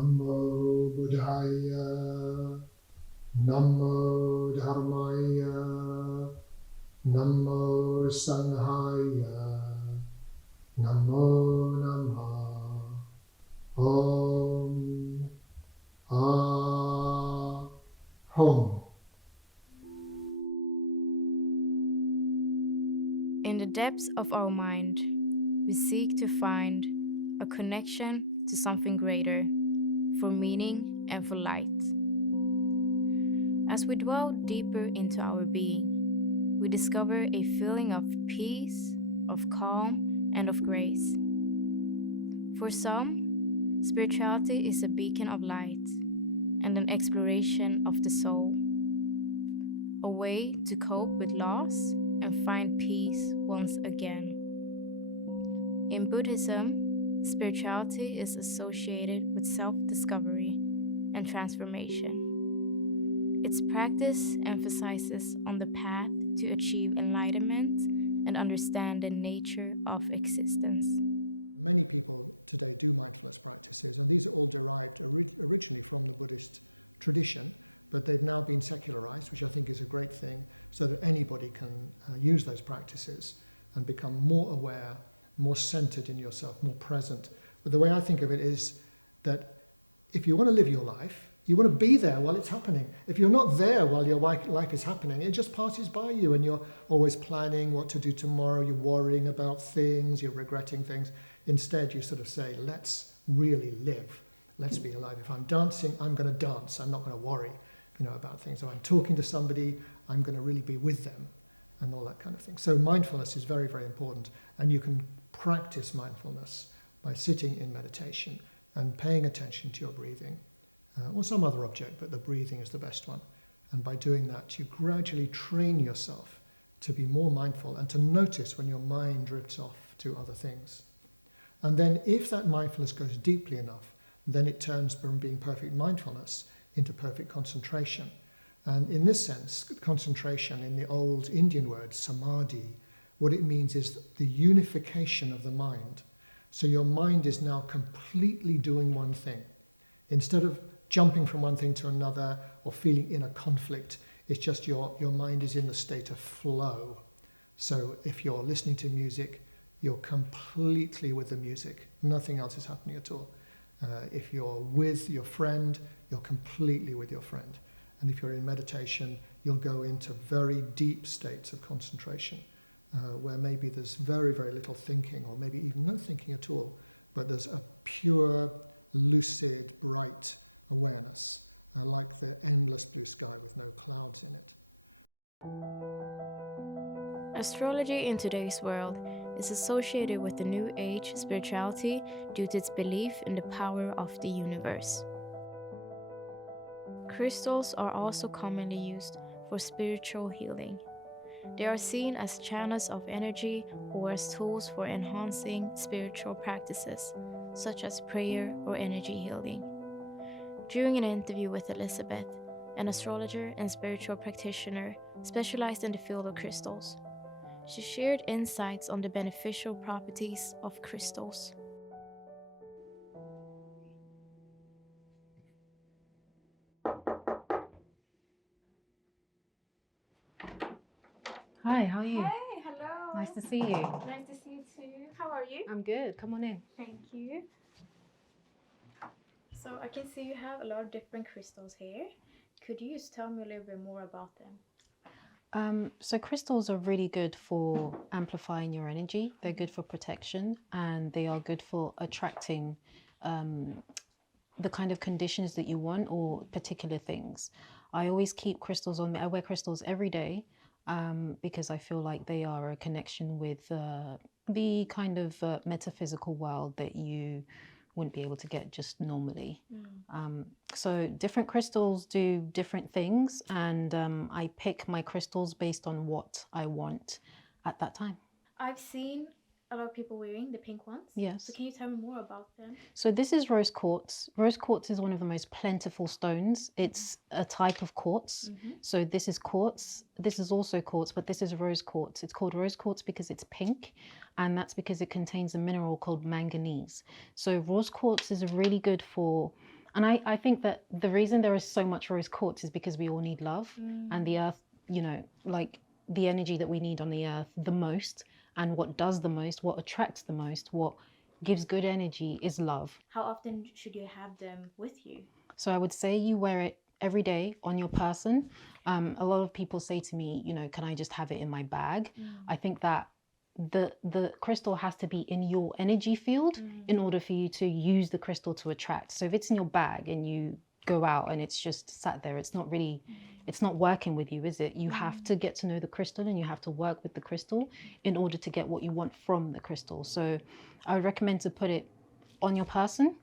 Namo Buddhaya, Namo Dharmaya, Namo Sanghaya, Namo Namah. Om Hum. In the depths of our mind, we seek to find a connection to something greater, for meaning and for light. As we dwell deeper into our being, we discover a feeling of peace, of calm, and of grace. For some, spirituality is a beacon of light and an exploration of the soul, a way to cope with loss and find peace once again. In Buddhism, spirituality is associated with self-discovery and transformation. Its practice emphasizes on the path to achieve enlightenment and understand the nature of existence. Many people today do mindfulness practices, and these are all derived originally from the Buddhist tradition, but they've now been secularized, which I think is a great thing, so that anybody can use those practices and become more aware, more centered in yourself, more present. But the way I think of it is that if you want to live your life, you want to be there while it's happening. If you're not there while your life is happening, it just passes by you, and you're always planning what to do tomorrow, you're worrying about things, you're regretting things. Instead, you sort of say, let's really live. Let's be alive. If I'm dancing, I'm going to dance. I'm not going to worry, about things. If I'm talking to somebody, I'm going to really be with them and all that kind of thing. So mindfulness is very, very important. And you can practice mindfulness by sitting in meditation and paying attention to your breathing or some other object, but the breathing is the best one. And by doing that, you gradually train yourself to be more mindful and to notice when your mind drifts off to other things. And then if that mindfulness goes deeply enough, then it turns from being perfect mindfulness into perfect concentration. And in this sense, concentration, in the old Indian word samadhi, what it means is the unification of the mind. So your mind is now completely doing one thing. Instead of jumping from one thing to another or feeling in a conflict, it's just your mind is in the state of flow. So if you're listening to music, you're completely with the music. Nothing else is happening at all. If you're with your friend, you're completely with your friend. And if you're in meditation, you'll go into very deep states of concentration, where maybe there's very, very little thinking, or maybe even no thinking at all, but there's a pure, lucid, bright awareness, like the endless blue sky with no clouds in it. Astrology in today's world is associated with the New Age spirituality due to its belief in the power of the universe. Crystals are also commonly used for spiritual healing. They are seen as channels of energy or as tools for enhancing spiritual practices, such as prayer or energy healing. During an interview with Elizabeth, an astrologer and spiritual practitioner specialized in the field of crystals, she shared insights on the beneficial properties of crystals. Hi, how are you? Hey, hello. Nice to see you. Nice to see you too. How are you? I'm good. Come on in. Thank you. So I can see you have a lot of different crystals here. Could you just tell me a little bit more about them? So crystals are really good for amplifying your energy. They're good for protection, and they are good for attracting the kind of conditions that you want or particular things. I always keep crystals on me. I wear crystals every day because I feel like they are a connection with the kind of metaphysical world that you wouldn't be able to get just normally. So different crystals do different things, and I pick my crystals based on what I want at that time. I've seen a lot of people wearing the pink ones. Yes. So can you tell me more about them? So this is rose quartz. Rose quartz is one of the most plentiful stones. It's a type of quartz. So this is quartz. This is also quartz, but this is rose quartz. It's called rose quartz because it's pink, and that's because it contains a mineral called manganese. So rose quartz is really good for And I think that the reason there is so much rose quartz is because we all need love, and the earth, you know, like the energy that we need on the earth the most, and what does the most, what attracts the most, what gives good energy is love. How often should you have them with you? So I would say you wear it every day on your person. A lot of people say to me, you know, can I just have it in my bag? I think that the crystal has to be in your energy field in order for you to use the crystal to attract. So if it's in your bag and you go out and it's just sat there, it's not really, it's not working with you, is it? You have to get to know the crystal and you have to work with the crystal in order to get what you want from the crystal. So I would recommend to put it on your person,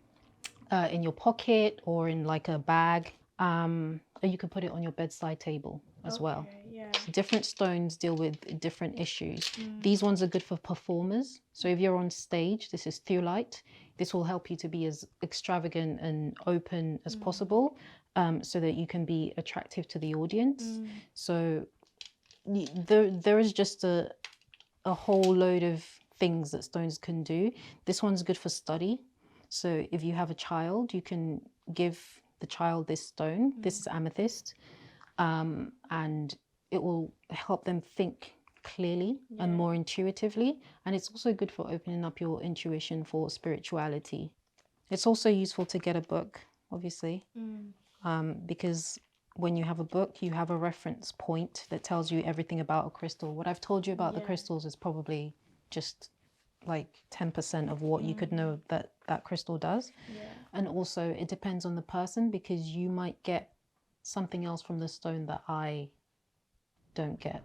in your pocket or in like a bag. Or you could put it on your bedside table as well. Yeah. Different stones deal with different issues. These ones are good for performers. So if you're on stage, this is Thulite. This will help you to be as extravagant and open as possible, so that you can be attractive to the audience. So there is just a whole load of things that stones can do. This one's good for study. So if you have a child, you can give the child this stone. This is amethyst, and it will help them think clearly and more intuitively. And it's also good for opening up your intuition for spirituality. It's also useful to get a book, obviously, because when you have a book, you have a reference point that tells you everything about a crystal. What I've told you about the crystals is probably just like 10% of what you could know that that crystal does. And also it depends on the person, because you might get something else from the stone that I don't get.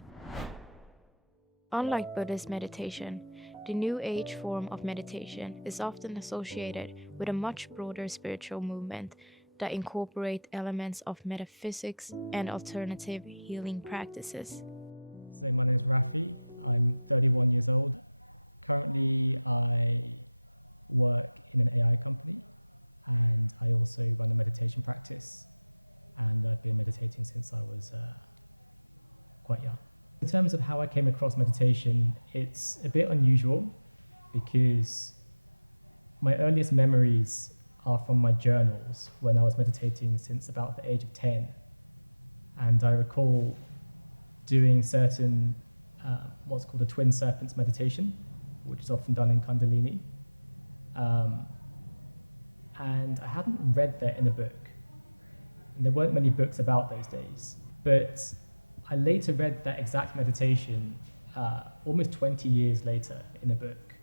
Unlike Buddhist meditation, the New Age form of meditation is often associated with a much broader spiritual movement that incorporate elements of metaphysics and alternative healing practices. So my name is Rafi. I'm 31 years old. Currently, I work in an AI company, and I also run a meditation practice, and I've been meditating since I was quite young. In terms of how I came across meditation, it's a bit unusual because my earliest memories are from my journals when I was meditating since about the age of 10. And I recall doing certain, what's called a twin serpents meditation, which is often done in Kundalini. And I hadn't read that in a book. And there weren't many books about those days. But I later read that exact meditation almost 20 years later in a book.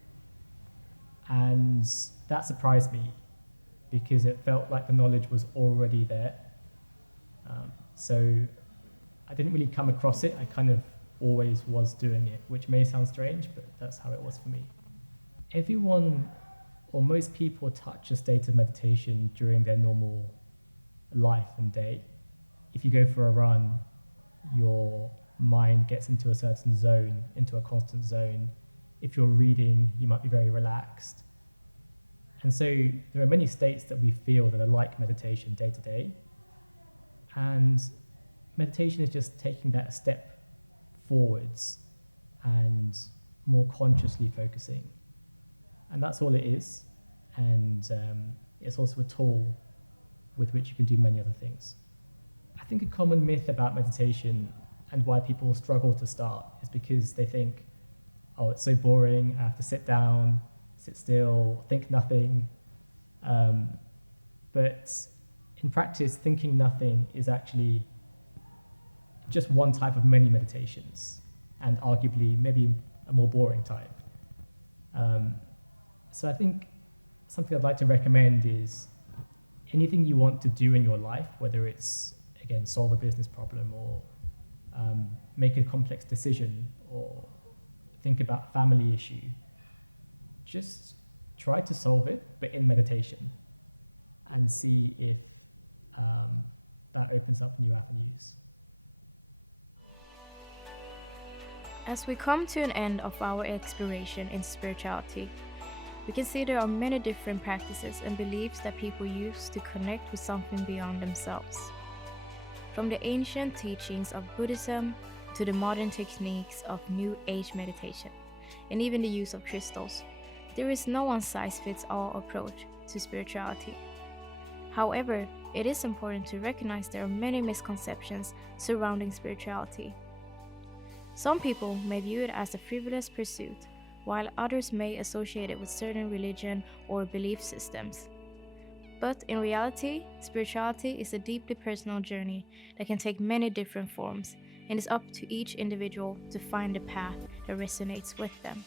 And that surprised me because it felt like the knowledge was already there. So I didn't really come across it. I kind of always was doing it, which may sound strange, but that's how it was for me. Everyone, or most people, touch a state of meditation during their normal life and day. If you go for a run, your mind gets into a certain zone, into a constant zone. If you're reading, you might be very relaxed. And so there are many states that we feel that are like meditation day to day. And meditation is just taking that a step forwards and more consciously focusing. And that's all it is. And it's also a tool with which you can do many other things. I think a common myth about meditation and why people struggle to start is because they think, oh, it's so boring, I have to sit down, sit still, think nothing. But in practice, thinking nothing is actually just one type of many meditations, and arguably maybe a more boring type. So I think something I'd like to recommend is anything you want to do in your life, whether it's, again, solve a business problem or make a complex decision or think about a family issue, just try to solve it, but in meditation, and see if that opens up new avenues. As we come to an end of our exploration in spirituality, we can see there are many different practices and beliefs that people use to connect with something beyond themselves. From the ancient teachings of Buddhism to the modern techniques of New Age meditation, and even the use of crystals, there is no one-size-fits-all approach to spirituality. However, it is important to recognize there are many misconceptions surrounding spirituality. Some people may view it as a frivolous pursuit, while others may associate it with certain religion or belief systems. But in reality, spirituality is a deeply personal journey that can take many different forms, and it's up to each individual to find the path that resonates with them.